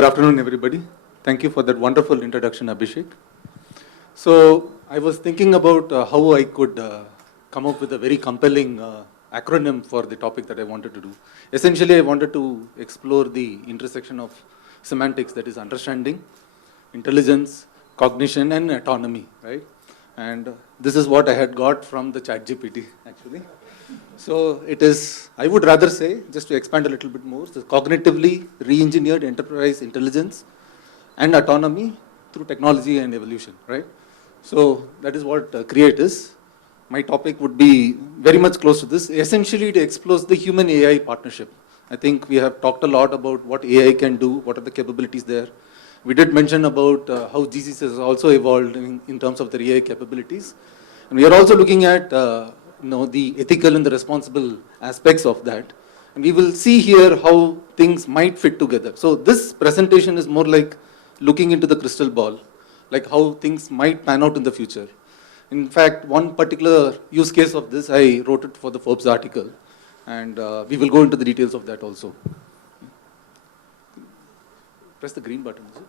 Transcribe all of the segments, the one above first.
Good afternoon, everybody. Thank you for that wonderful introduction, Abhishek. So I was thinking about how I could come up with a very compelling acronym for the topic that I wanted to do. Essentially, I wanted to explore the intersection of semantics, that is understanding, intelligence, cognition, and autonomy, right? And this is what I had got from the ChatGPT, actually. So it is, I would rather say, just to expand a little bit more, the cognitively re-engineered enterprise intelligence and autonomy through technology and evolution, right? So that is what Create is. My topic would be very much close to this. Essentially, it explores the human-AI partnership. I think we have talked a lot about what AI can do, what are the capabilities there. We did mention about how GCC has also evolved in terms of their AI capabilities. And we are also looking at the ethical and the responsible aspects of that. And we will see here how things might fit together. So this presentation is more like looking into the crystal ball, like how things might pan out in the future. In fact, one particular use case of this, I wrote it for the Forbes article, and we will go into the details of that also. Press the green button, is it?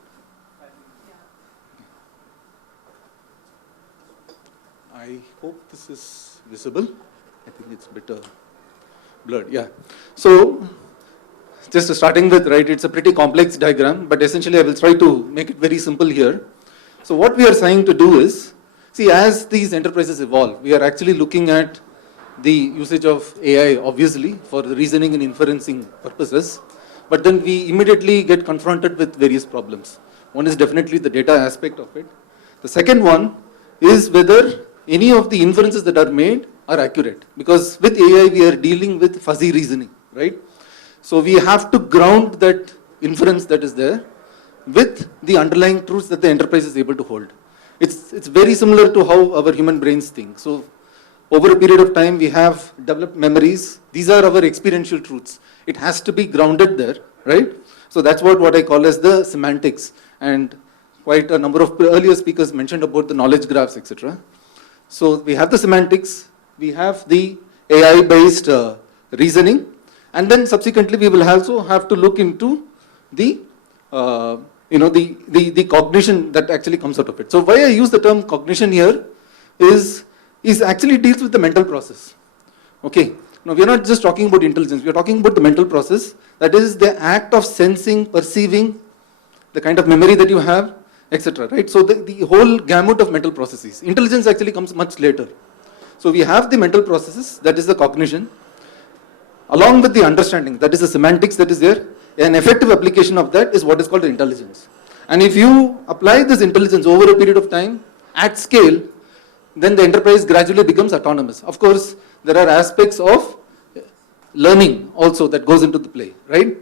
I hope this is visible. I think it's a bit blurred, yeah. So, just starting with, right, it's a pretty complex diagram, but essentially I will try to make it very simple here. So what we are trying to do is, see, as these enterprises evolve, we are actually looking at the usage of AI, obviously, for the reasoning and inferencing purposes, but then we immediately get confronted with various problems. One is definitely the data aspect of it. The second one is whether any of the inferences that are made are accurate, because with AI we are dealing with fuzzy reasoning, right? So we have to ground that inference that is there with the underlying truths that the enterprise is able to hold. It's very similar to how our human brains think. So over a period of time we have developed memories. These are our experiential truths. It has to be grounded there, right? So that's what I call as the semantics, and quite a number of earlier speakers mentioned about the knowledge graphs, etc. So we have the semantics, we have the AI-based reasoning, and then subsequently we will also have to look into the the cognition that actually comes out of it. So why I use the term cognition here is actually deals with the mental process. Okay, now we are not just talking about intelligence, we are talking about the mental process, that is the act of sensing, perceiving, the kind of memory that you have, etc. Right? So the whole gamut of mental processes. Intelligence actually comes much later. So we have the mental processes, that is the cognition, along with the understanding, that is the semantics that is there. An effective application of that is what is called the intelligence. And if you apply this intelligence over a period of time, at scale, then the enterprise gradually becomes autonomous. Of course, there are aspects of learning also that goes into the play, right?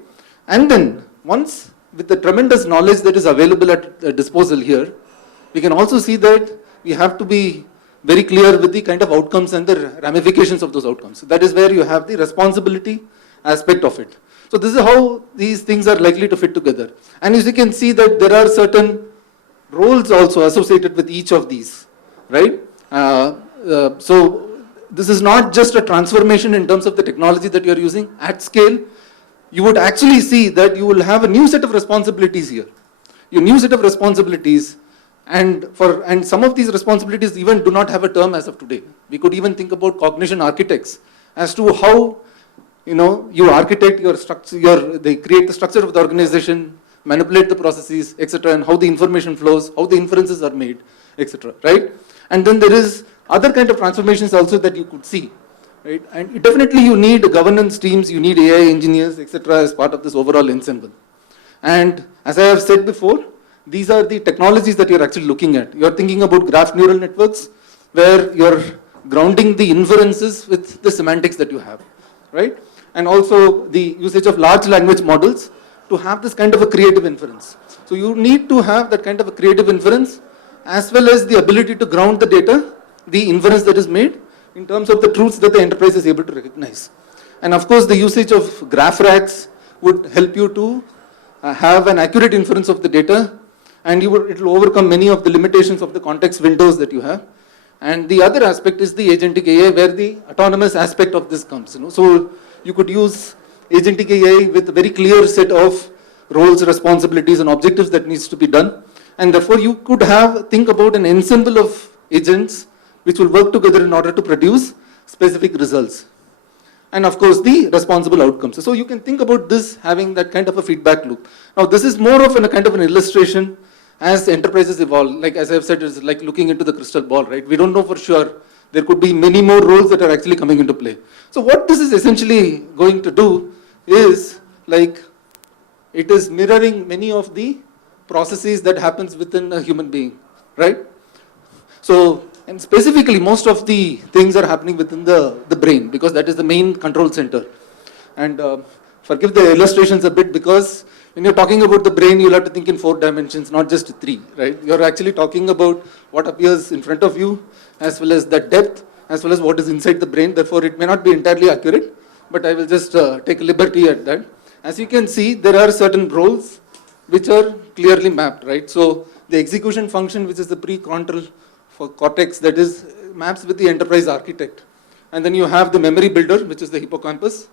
And then, once with the tremendous knowledge that is available at disposal here, we can also see that we have to be very clear with the kind of outcomes and the ramifications of those outcomes. So that is where you have the responsibility aspect of it. So this is how these things are likely to fit together. And as you can see that there are certain roles also associated with each of these, right? So this is not just a transformation in terms of the technology that you are using at scale. You would actually see that you will have a new set of responsibilities here. Your new set of responsibilities, and some of these responsibilities even do not have a term as of today. We could even think about cognition architects as to how you architect your structure, they create the structure of the organization, manipulate the processes, etc., and how the information flows, how the inferences are made, etc. Right? And then there is other kind of transformations also that you could see. Right? And definitely you need governance teams, you need AI engineers, etc. as part of this overall ensemble. And as I have said before, these are the technologies that you're actually looking at. You're thinking about graph neural networks, where you're grounding the inferences with the semantics that you have, right? And also the usage of large language models to have this kind of a creative inference. So you need to have that kind of a creative inference, as well as the ability to ground the data, the inference that is made, in terms of the truths that the enterprise is able to recognize. And of course, the usage of graph racks would help you to have an accurate inference of the data, and it will overcome many of the limitations of the context windows that you have. And the other aspect is the agentic AI, where the autonomous aspect of this comes. So you could use agentic AI with a very clear set of roles, responsibilities, and objectives that needs to be done. And therefore, you could think about an ensemble of agents which will work together in order to produce specific results. And of course, the responsible outcomes. So you can think about this having that kind of a feedback loop. Now, this is more of a kind of an illustration as enterprises evolve. Like as I've said, it's like looking into the crystal ball, right? We don't know for sure. There could be many more roles that are actually coming into play. So what this is essentially going to do is like it is mirroring many of the processes that happens within a human being, right? So, and specifically most of the things are happening within the brain because that is the main control center. And forgive the illustrations a bit because when you're talking about the brain, you'll have to think in 4 dimensions, not just 3, right? You're actually talking about what appears in front of you as well as the depth, as well as what is inside the brain. Therefore, it may not be entirely accurate, but I will just take a liberty at that. As you can see, there are certain roles which are clearly mapped, right? So the execution function, which is the prefrontal cortex, that is maps with the enterprise architect. And then you have the memory builder, which is the hippocampus.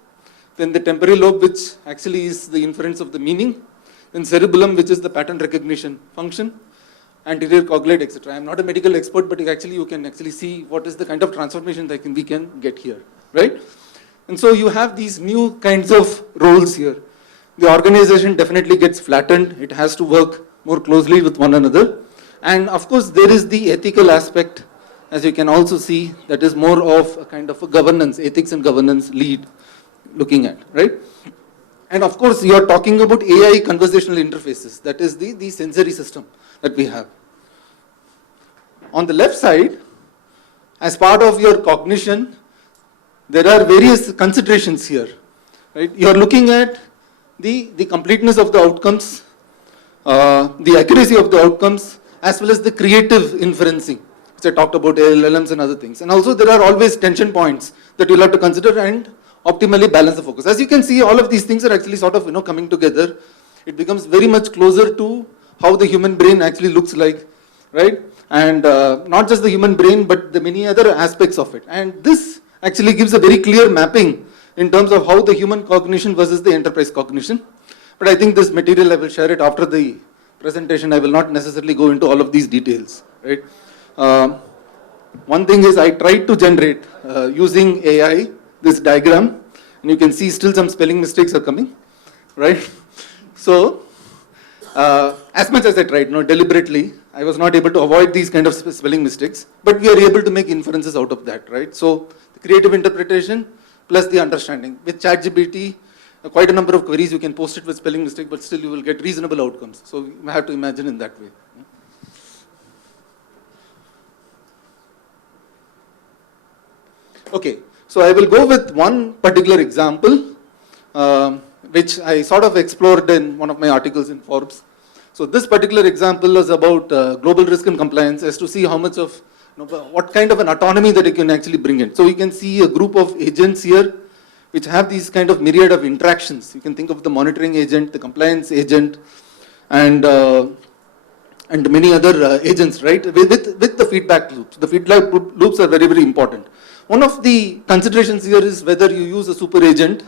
Then the temporal lobe, which actually is the inference of the meaning. Then cerebellum, which is the pattern recognition function. Anterior coagulate, etc. I'm not a medical expert, but you can actually see what is the kind of transformation that we can get here, right? And so you have these new kinds of roles here. The organization definitely gets flattened. It has to work more closely with one another. And of course, there is the ethical aspect, as you can also see, that is more of a kind of a governance, ethics and governance lead looking at, right? And of course, you are talking about AI conversational interfaces. That is the sensory system that we have. On the left side, as part of your cognition, there are various considerations here, right? You are looking at the completeness of the outcomes, the accuracy of the outcomes, as well as the creative inferencing, which I talked about, LLMs and other things. And also there are always tension points that you'll have to consider and optimally balance the focus. As you can see, all of these things are actually sort of coming together. It becomes very much closer to how the human brain actually looks like, right? And not just the human brain, but the many other aspects of it. And this actually gives a very clear mapping in terms of how the human cognition versus the enterprise cognition. But I think this material, I will share it after the presentation. I will not necessarily go into all of these details, right? One thing is I tried to generate using AI this diagram, and you can see still some spelling mistakes are coming, right? So, as much as I tried, deliberately, I was not able to avoid these kind of spelling mistakes, but we are able to make inferences out of that, right? So, the creative interpretation plus the understanding. With ChatGPT, quite a number of queries, you can post it with spelling mistake, but still you will get reasonable outcomes. So, you have to imagine in that way. Okay, so I will go with one particular example, which I sort of explored in one of my articles in Forbes. So this particular example is about global risk and compliance as to see how much of, what kind of an autonomy that you can actually bring in. So you can see a group of agents here which have these kind of myriad of interactions. You can think of the monitoring agent, the compliance agent, and many other agents, right, with the feedback loops. The feedback loops are very, very important. One of the considerations here is whether you use a super agent,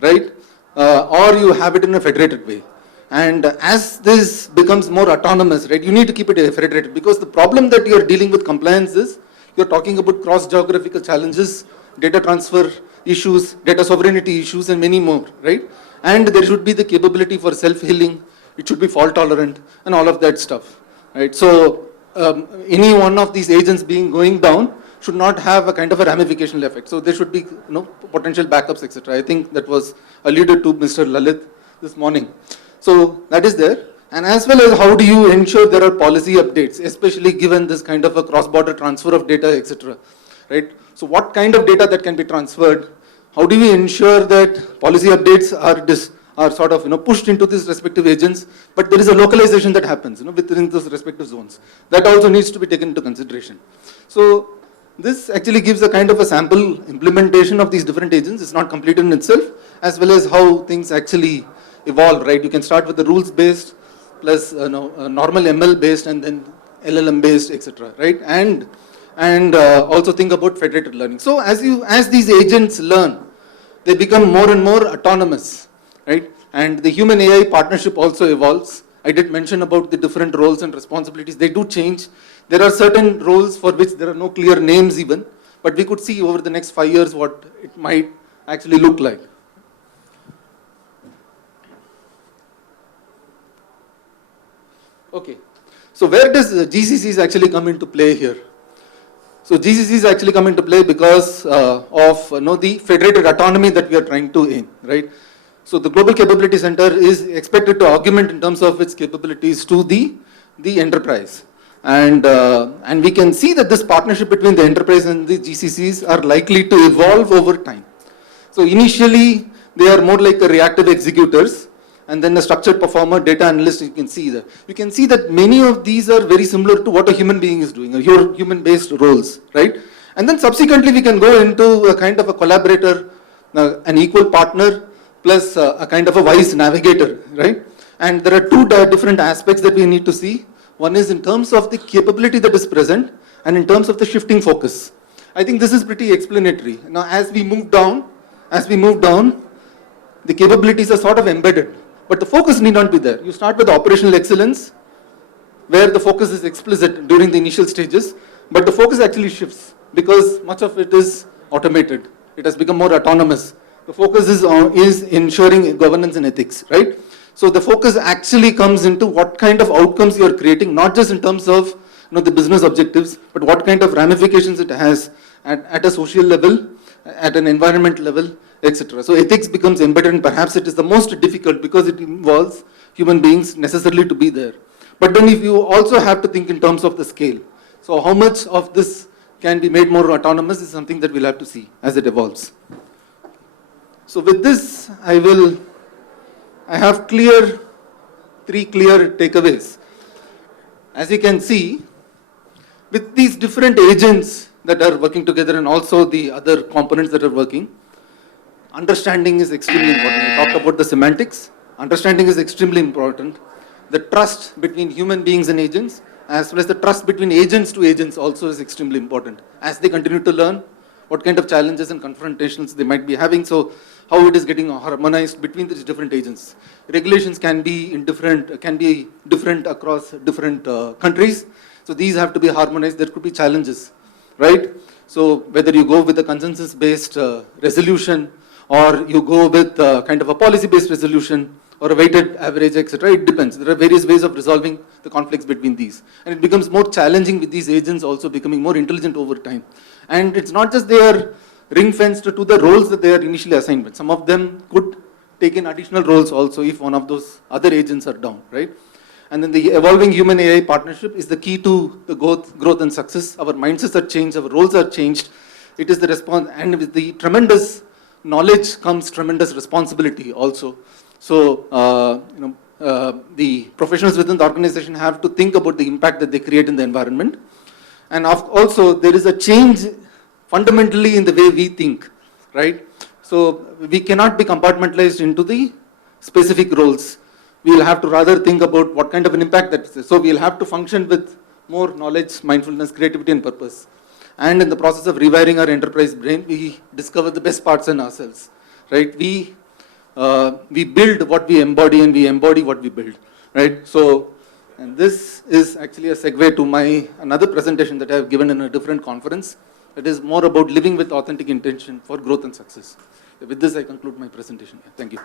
right, or you have it in a federated way. And as this becomes more autonomous, right, you need to keep it federated, because the problem that you are dealing with compliance is you're talking about cross-geographical challenges, data transfer issues, data sovereignty issues, and many more, right? And there should be the capability for self-healing, it should be fault-tolerant, and all of that stuff, right? So any one of these agents going down should not have a kind of a ramificational effect. So there should be potential backups, etc. I think that was alluded to Mr. Lalit this morning. So that is there. And as well as how do you ensure there are policy updates, especially given this kind of a cross-border transfer of data, etc. Right? So what kind of data that can be transferred? How do we ensure that policy updates are sort of pushed into these respective agents, but there is a localization that happens within those respective zones. That also needs to be taken into consideration. So this actually gives a kind of a sample implementation of these different agents. It's not complete in itself, as well as how things actually evolve, right? You can start with the rules-based, plus normal ML-based, and then LLM-based, etc. Right? And also think about federated learning. So as these agents learn, they become more and more autonomous, right? And the human AI partnership also evolves. I did mention about the different roles and responsibilities. They do change. There are certain roles for which there are no clear names even, but we could see over the next 5 years what it might actually look like. Okay, so where does GCCs actually come into play here? So GCCs actually come into play because of the federated autonomy that we are trying to aim, right? So the Global Capability Center is expected to augment in terms of its capabilities to the enterprise. And we can see that this partnership between the enterprise and the GCCs are likely to evolve over time. So initially, they are more like a reactive executors, and then a structured performer, data analyst, you can see that. You can see that many of these are very similar to what a human being is doing, human-based roles, right? And then subsequently, we can go into a kind of a collaborator, an equal partner, plus a kind of a wise navigator, right? And there are two different aspects that we need to see. One is in terms of the capability that is present, and in terms of the shifting focus. I think this is pretty explanatory. Now, as we move down, the capabilities are sort of embedded, but the focus need not be there. You start with operational excellence, where the focus is explicit during the initial stages, but the focus actually shifts because much of it is automated. It has become more autonomous. The focus is ensuring governance and ethics, right? So the focus actually comes into what kind of outcomes you are creating, not just in terms of the business objectives, but what kind of ramifications it has at a social level, at an environment level, etc. So ethics becomes embedded, and perhaps it is the most difficult because it involves human beings necessarily to be there. But then if you also have to think in terms of the scale. So how much of this can be made more autonomous is something that we'll have to see as it evolves. So with this, I have three clear takeaways. As you can see, with these different agents that are working together and also the other components that are working, understanding is extremely important. We talked about the semantics. Understanding is extremely important. The trust between human beings and agents, as well as the trust between agents to agents also is extremely important. As they continue to learn, what kind of challenges and confrontations they might be having, so how it is getting harmonized between these different agents. Regulations can be different across different countries, so these have to be harmonized. There could be challenges, right? So whether you go with a consensus-based resolution, or you go with kind of a policy-based resolution, or a weighted average, etc., it depends. There are various ways of resolving the conflicts between these. And it becomes more challenging with these agents also becoming more intelligent over time. And it's not just they are ring-fenced to the roles that they are initially assigned with. Some of them could take in additional roles also if one of those other agents are down, right? And then the evolving human AI partnership is the key to the growth and success. Our mindsets are changed, our roles are changed. It is the response, and with the tremendous knowledge comes tremendous responsibility also. So, the professionals within the organization have to think about the impact that they create in the environment. And also, there is a change fundamentally in the way we think, right? So, we cannot be compartmentalized into the specific roles. We will have to rather think about what kind of an impact that is. So, we will have to function with more knowledge, mindfulness, creativity, and purpose. And in the process of rewiring our enterprise brain, we discover the best parts in ourselves, right? We build what we embody, and we embody what we build, right? So, and this is actually a segue to another presentation that I have given in a different conference. It is more about living with authentic intention for growth and success. With this, I conclude my presentation. Thank you.